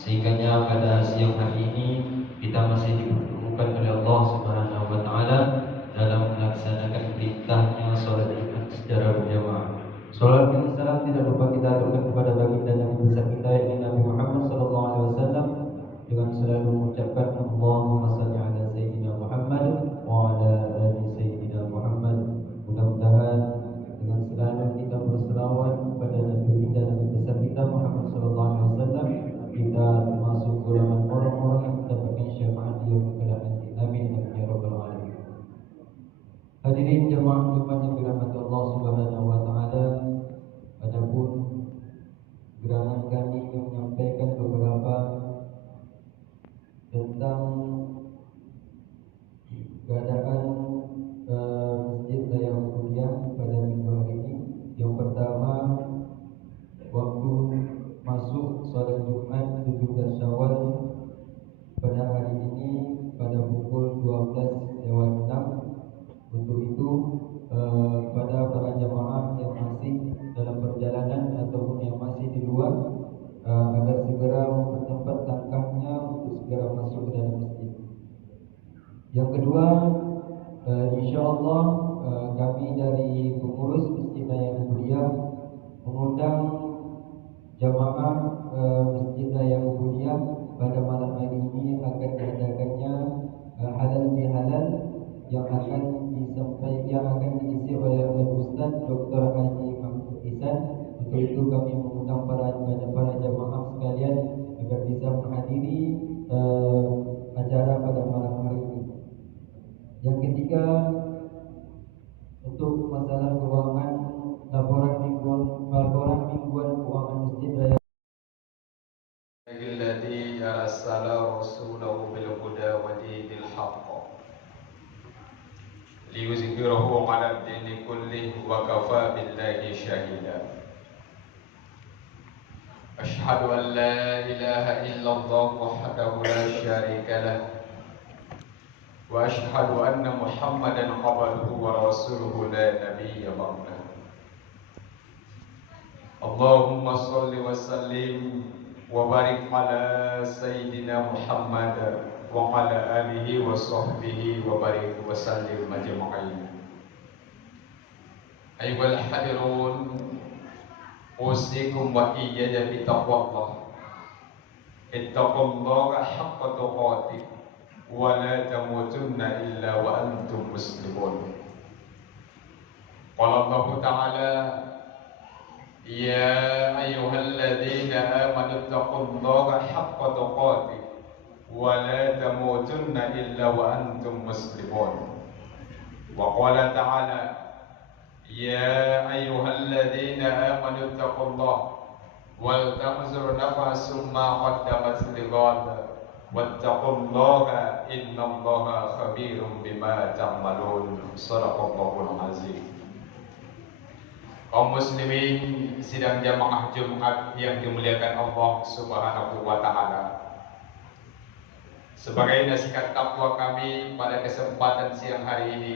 Sehingganya pada siang hari ini kita masih dipertemukan oleh Allah Subhanahu wa taala dalam melaksanakan perintahnya salat Jumat secara berjamaah. Salat dan salam tidak lupa kita aturkan kepada baginda Nabi besar kita yakni Nabi Muhammad sallallahu alaihi wasallam dengan selalu mengucapkan Allahumma shalli ala sayyidina Muhammad wa ala ali sayyidina Muhammad. Mudah-mudahan dengan selalu kita berselawat kepada Nabi kita Nabi besar kita Muhammad sallallahu alaihi wasallam, kita termasuk golongan orang-orang yang mendapatkan syafaat di yaumul qiyamah. Amin ya rabbal alamin. Hadirin jemaah Jumat yang dirahmati Allah Subhanahu wa taala, adapun gerangan kami yang menyampaikan beberapa tentang keadaan Masjid Raya Kuliah pada minggu hari ini. Yang pertama, waktu masuk salat Jumat 17 Syawal pada hari ini pada pukul 12:06. Untuk itu pada para jamaah yang masih dalam perjalanan ataupun yang masih di luar agar segera mempercepat langkahnya untuk segera masuk ke dalam masjid. Yang kedua, insyaallah kami dari pengurus Masjid Raya Kuliah mengundang jamaah Masjid Raya Kuliah pada malam hari ini akan diadakannya halal bihalal yang akan diisi oleh Ustaz Dr. Haji Mahmud Ihsan. Untuk itu kami mengundang para jamaah sekalian agar bisa menghadiri acara pada malam hari ini. Yang ketiga, untuk masalah keuangan, laporan mingguan keuangan Masjid Raya الذي أرسل رسوله بالهدى ودين الحق ليظهره على الدين كله وكفى بالله شهيدا. أشهد أن لا إله إلا الله وحده لا شريك له وأشهد أن محمدا عبده ورسوله لا نبي بعده. اللهم صل وسلم وبارك على سيدنا محمد وعلى آله وصحبه وبارك وسلم أجمعين. أيها الحاضرون، أوصيكم وإياي بتقوى الله. اتقوا الله حق تقاته ولا تموتن إلا وأنتم مسلمون. قال الله تعالى: يا أيها الذين آمنوا اتقوا الله حق تقاته ولا تموتن إلا وأنتم مسلمون. وقال تعالى: يا أيها الذين آمنوا اتقوا الله ولتنظر نفس ما قدمت لغد واتقوا الله إن الله خبير بما تعملون. صدق الله العظيم. Kaum muslimin sidang jamaah Jumat yang dimuliakan Allah Subhanahu wa taala. Sebagai nasihat takwa kami pada kesempatan siang hari ini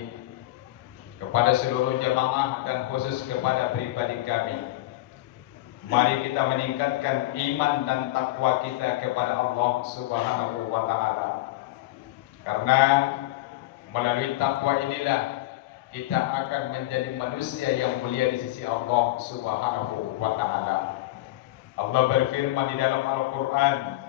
kepada seluruh jamaah dan khusus kepada pribadi kami, mari kita meningkatkan iman dan takwa kita kepada Allah Subhanahu wa taala. Karena melalui takwa inilah kita akan menjadi manusia yang mulia di sisi Allah Subhanahu wa taala. Allah berfirman di dalam Al-Qur'an,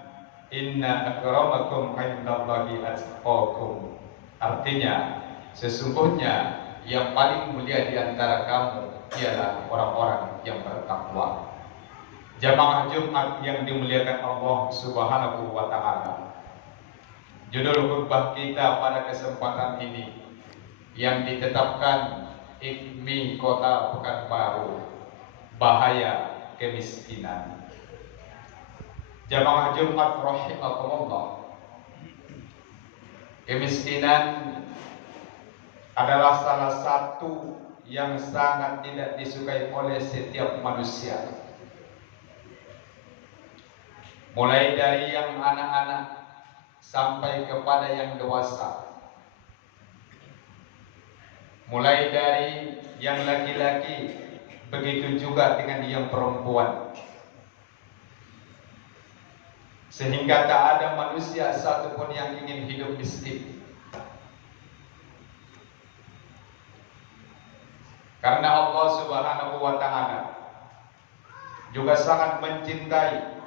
"Inna akramakum 'indallahi atqakum." Artinya, sesungguhnya yang paling mulia di antara kamu ialah orang-orang yang bertakwa. Jamaah Jumat yang dimuliakan Allah Subhanahu wa taala. Judul khutbah kita pada kesempatan ini yang ditetapkan IKMI Kota Pekanbaru, bahaya kemiskinan. Jamaah Jumat rahimakumullah, kemiskinan adalah salah satu yang sangat tidak disukai oleh setiap manusia. Mulai dari yang anak-anak sampai kepada yang dewasa. Mulai dari yang laki-laki, begitu juga dengan yang perempuan. sehingga tak ada manusia satupun yang ingin hidup miskin. Karena Allah Subhanahu wa Ta'ala juga sangat mencintai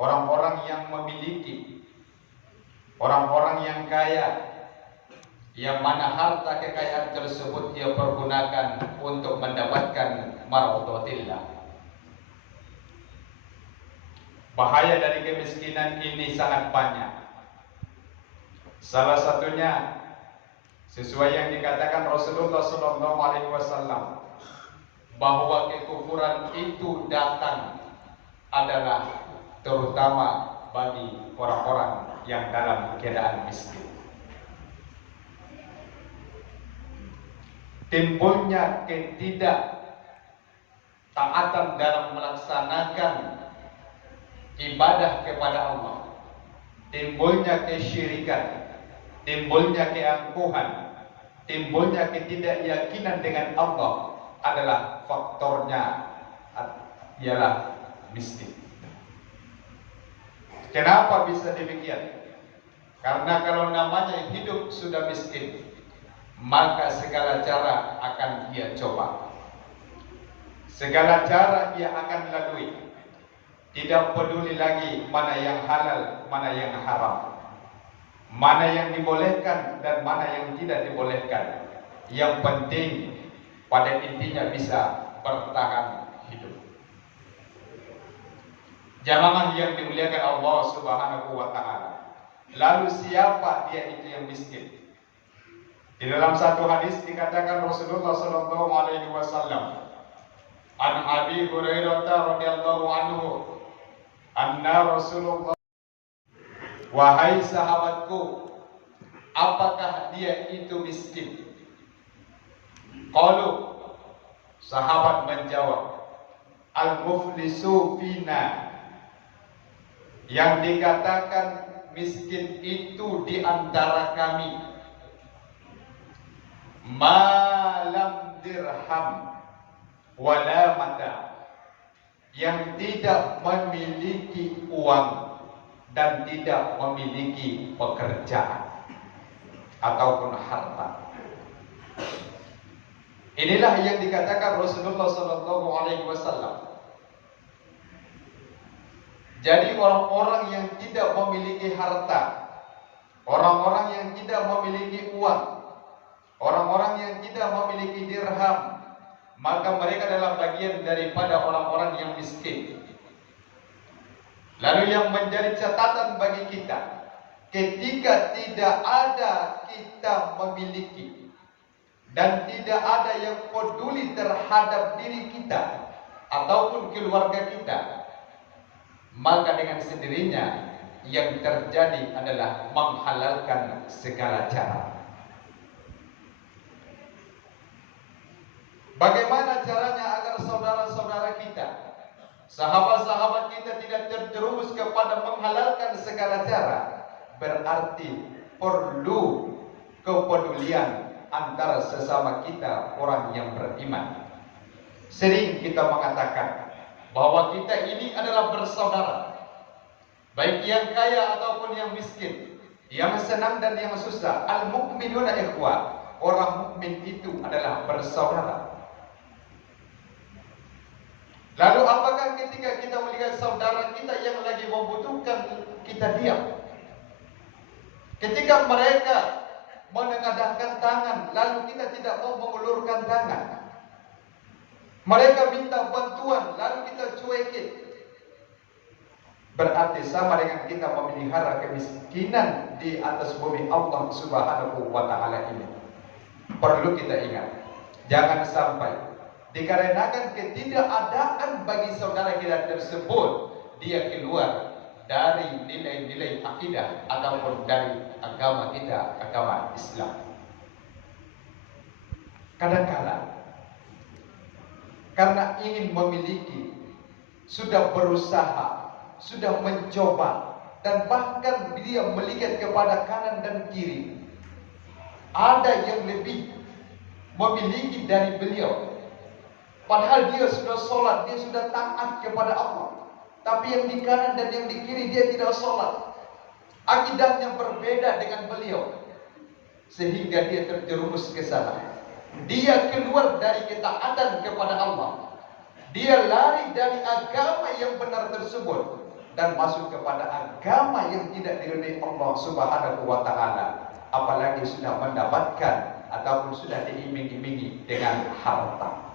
orang-orang yang memiliki, orang-orang yang kaya, yang mana harta kekayaan tersebut ia pergunakan untuk mendapatkan mardhatillah. Bahaya dari kemiskinan ini sangat banyak. Salah satunya sesuai yang dikatakan Rasulullah SAW, bahwa kekufuran itu datang adalah terutama bagi orang-orang yang dalam keadaan miskin. Timbulnya ketidaktaatan dalam melaksanakan ibadah kepada Allah, timbulnya kesyirikan, timbulnya keangkuhan, timbulnya ketidakyakinan dengan Allah adalah faktornya ialah miskin. Kenapa bisa demikian? Karena kalau namanya hidup sudah miskin, maka segala cara akan ia coba, segala cara ia akan lalui. Tidak peduli lagi mana yang halal, mana yang haram, mana yang dibolehkan dan mana yang tidak dibolehkan. Yang penting pada intinya bisa bertahan hidup. Jamaah yang dimuliakan Allah Subhanahu wa Ta'ala. Lalu siapa dia itu yang miskin? Di dalam satu hadis dikatakan Rasulullah SAW, an Abi Hurairah radhiyallahu anhu, anna Rasulullah, wahai sahabatku, apakah dia itu miskin? Qalu, sahabat menjawab, al-muflisu fina, yang dikatakan miskin itu di antara kami, malam dirham wala mata, yang tidak memiliki uang dan tidak memiliki pekerjaan ataupun harta. Inilah yang dikatakan Rasulullah SAW. Jadi orang-orang yang tidak memiliki harta, orang-orang yang tidak memiliki uang, orang-orang yang tidak memiliki dirham, maka mereka adalah bagian daripada orang-orang yang miskin. Lalu yang menjadi catatan bagi kita, ketika tidak ada kita memiliki dan tidak ada yang peduli terhadap diri kita ataupun keluarga kita, maka dengan sendirinya yang terjadi adalah menghalalkan segala cara. Bagaimana caranya agar saudara-saudara kita, sahabat-sahabat kita tidak terjerumus kepada menghalalkan segala cara? Berarti perlu kepedulian antara sesama kita orang yang beriman. Sering kita mengatakan bahwa kita ini adalah bersaudara, baik yang kaya ataupun yang miskin, yang senang dan yang susah. Al-mu'minuna ikhwah, orang mukmin itu adalah bersaudara. Lalu apakah ketika kita melihat saudara kita yang lagi membutuhkan, kita diam? Ketika mereka menengadahkan tangan, lalu kita tidak mau mengulurkan tangan. Mereka minta bantuan, lalu kita cuekin. Berarti sama dengan kita memelihara kemiskinan di atas bumi Allah Subhanahu wa Ta'ala ini. Perlu kita ingat, jangan sampai dikarenakan ketidakadaan bagi saudara kita tersebut, dia keluar dari nilai-nilai akidah ataupun dari agama kita, agama Islam. Kadang-kadang karena ingin memiliki, sudah berusaha, sudah mencoba, dan bahkan dia melihat kepada kanan dan kiri, ada yang lebih memiliki dari beliau. Padahal dia sudah sholat, dia sudah taat kepada Allah, tapi yang di kanan dan yang di kiri dia tidak sholat. Akidahnya berbeda dengan beliau, sehingga dia terjerumus ke sana. Dia keluar dari ketaatan kepada Allah. Dia lari dari agama yang benar tersebut dan masuk kepada agama yang tidak diridhai Allah Subhanahu wa taala, apalagi sudah mendapatkan ataupun sudah diiming-imingi dengan harta.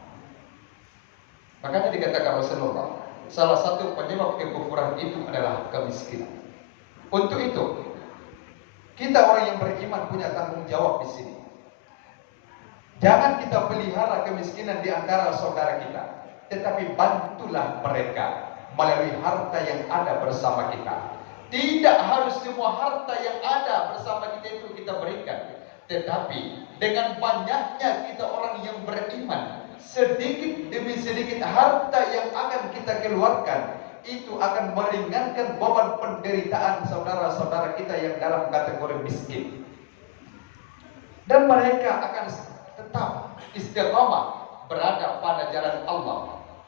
Makanya dikatakan Rasulullah, salah satu penyebab kekufuran itu adalah kemiskinan. Untuk itu, kita orang yang beriman punya tanggung jawab di sini. Jangan kita pelihara kemiskinan di antara saudara kita, tetapi bantulah mereka melalui harta yang ada bersama kita. Tidak harus semua harta yang ada bersama kita itu kita berikan, tetapi dengan banyaknya kita orang yang beriman, sedikit demi sedikit harta yang akan kita keluarkan itu akan meringankan beban penderitaan saudara-saudara kita yang dalam kategori miskin, dan mereka akan tetap istiqamah berada pada jalan Allah.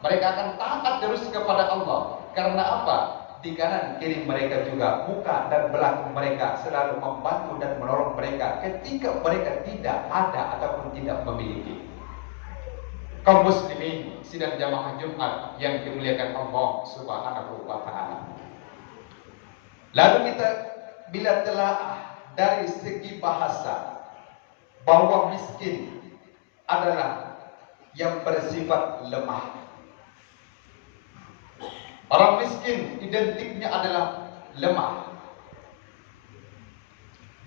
Mereka akan taat terus kepada Allah. Karena apa? Di kanan kiri mereka juga, muka dan belakang mereka selalu membantu dan menolong mereka ketika mereka tidak ada ataupun tidak memiliki. Kaum muslimin sidang jamaah Jumat yang dimuliakan Allah Subhanahu wa taala. Lalu kita bila telaah dari segi bahasa bahwa miskin adalah yang bersifat lemah. Orang miskin identiknya adalah lemah.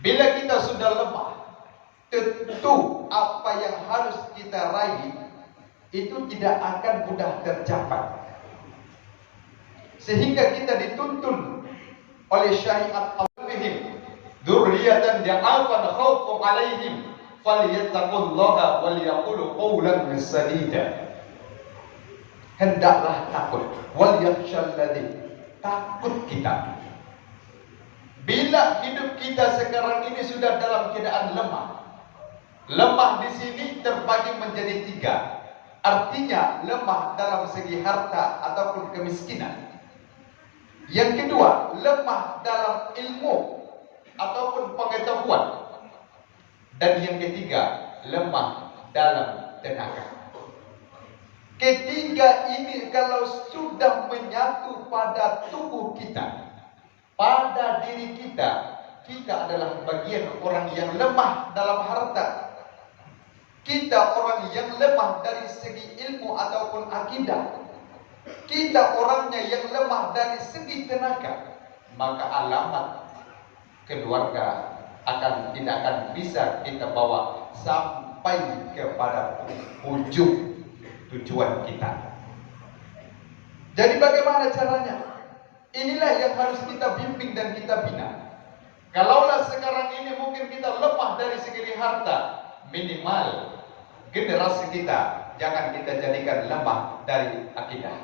Bila kita sudah lemah, tentu apa yang harus kita raih itu tidak akan mudah tercapai. Sehingga kita dituntun oleh syariat Allahihim, dzurriyyatan ja'alna khaufun 'alaihim falyattaqullaha wal yaqulu qawlan sadida. Hendaklah takut, wal yakhshal ladzi, takut kita. Bila hidup kita sekarang ini sudah dalam keadaan lemah. Lemah di sini terbagi menjadi 3. Artinya lemah dalam segi harta ataupun kemiskinan. Yang kedua, lemah dalam ilmu ataupun pengetahuan. Dan yang ketiga, lemah dalam tenaga. Ketiga ini kalau sudah menyatu pada tubuh kita, pada diri kita, kita adalah bagian orang yang lemah dalam harta. Kita orang yang lemah dari segi ilmu ataupun akidah. Kita orangnya yang lemah dari segi tenaga. Maka alamat keluarga tidak akan bisa kita bawa sampai kepada ujung tujuan kita. Jadi bagaimana caranya? Inilah yang harus kita bimbing dan kita bina. Kalaulah sekarang ini mungkin kita lemah dari segi harta, minimal generasi kita jangan kita jadikan lemah dari akidah.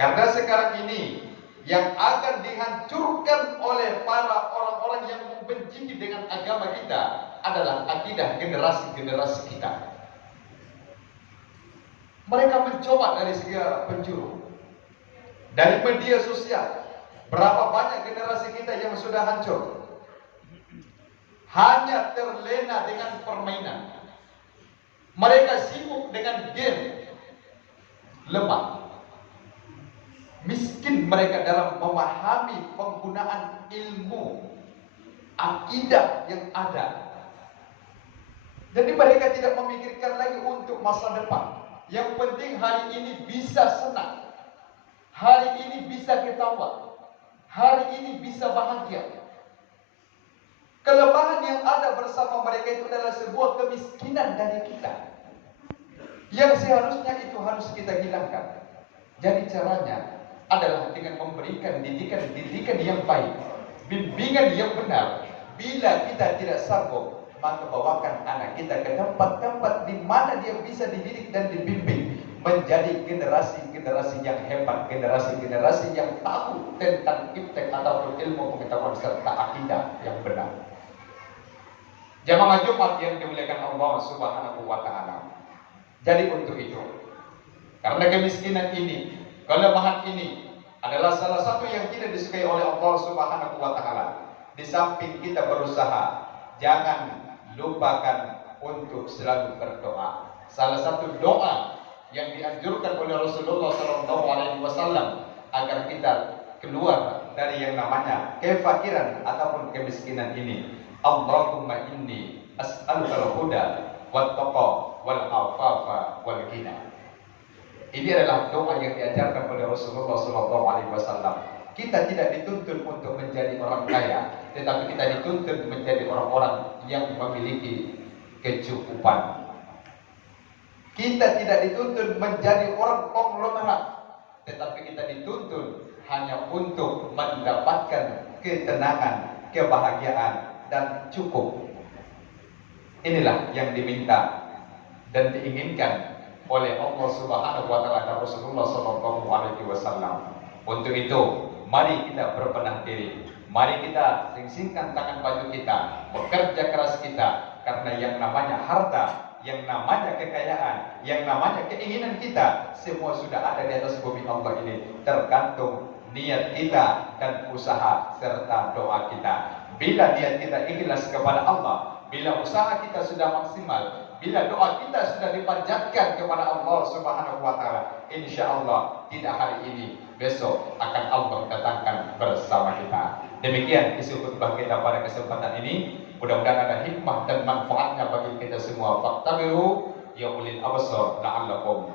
Karena sekarang ini yang akan dihancurkan oleh para orang-orang yang membenci dengan agama kita adalah akidah generasi-generasi kita. Mereka mencoba dari segala penjuru. Dari media sosial, berapa banyak generasi kita yang sudah hancur? Hanya terlena dengan permainan. Mereka sibuk dengan game. Lemah. Miskin mereka dalam memahami penggunaan ilmu akidah yang ada. Jadi mereka tidak memikirkan lagi untuk masa depan. Yang penting hari ini bisa senang, hari ini bisa ketawa, hari ini bisa bahagia. Kelemahan yang ada bersama mereka itu adalah sebuah kemiskinan dari kita, yang seharusnya itu harus kita hilangkan. Jadi caranya adalah dengan memberikan didikan yang baik, bimbingan yang benar. Bila kita tidak sanggup, maka bawakan anak kita ke tempat-tempat di mana dia bisa dididik dan dibimbing menjadi generasi-generasi yang hebat, generasi-generasi yang tahu tentang iptek ataupun ilmu pengetahuan serta akidah yang benar. Jamaah Jumat yang dimuliakan Allah Subhanahu wa taala. Jadi untuk itu, karena kemiskinan ini, kelemahan ini adalah salah satu yang tidak disukai oleh Allah Subhanahu wa taala. Di samping kita berusaha, jangan lupakan untuk selalu berdoa. Salah satu doa yang dianjurkan oleh Rasulullah SAW agar kita keluar dari yang namanya kefakiran ataupun kemiskinan ini. Allahumma inni as'aluka al-huda wat-taqa wal-afafa wal-ghina. Ini adalah doa yang diajarkan oleh Rasulullah SAW. Kita tidak dituntut untuk menjadi orang kaya, tetapi kita dituntut menjadi orang-orang yang memiliki kecukupan. Kita tidak dituntut menjadi orang konglomerat, tetapi kita dituntut hanya untuk mendapatkan ketenangan, kebahagiaan, dan cukup. Inilah yang diminta dan diinginkan oleh Allah Subhanahu wa taala dan Rasulullah SAW. Untuk itu, mari kita berbenah diri. Mari kita singkirkan tangan baju kita, bekerja keras kita, karena yang namanya harta, yang namanya kekayaan, yang namanya keinginan kita, semua sudah ada di atas bumi Allah ini. Tergantung niat kita dan usaha serta doa kita. Bila niat kita ikhlas kepada Allah, bila usaha kita sudah maksimal, bila doa kita sudah dipanjatkan kepada Allah Subhanahu wa taala, insyaallah tidak hari ini, besok akan Allah datangkan bersama kita. Demikian isi khutbah kita pada kesempatan ini. Mudah-mudahan ada hikmah dan manfaatnya bagi kita semua. Fattabiru ya ulil absar la'allakum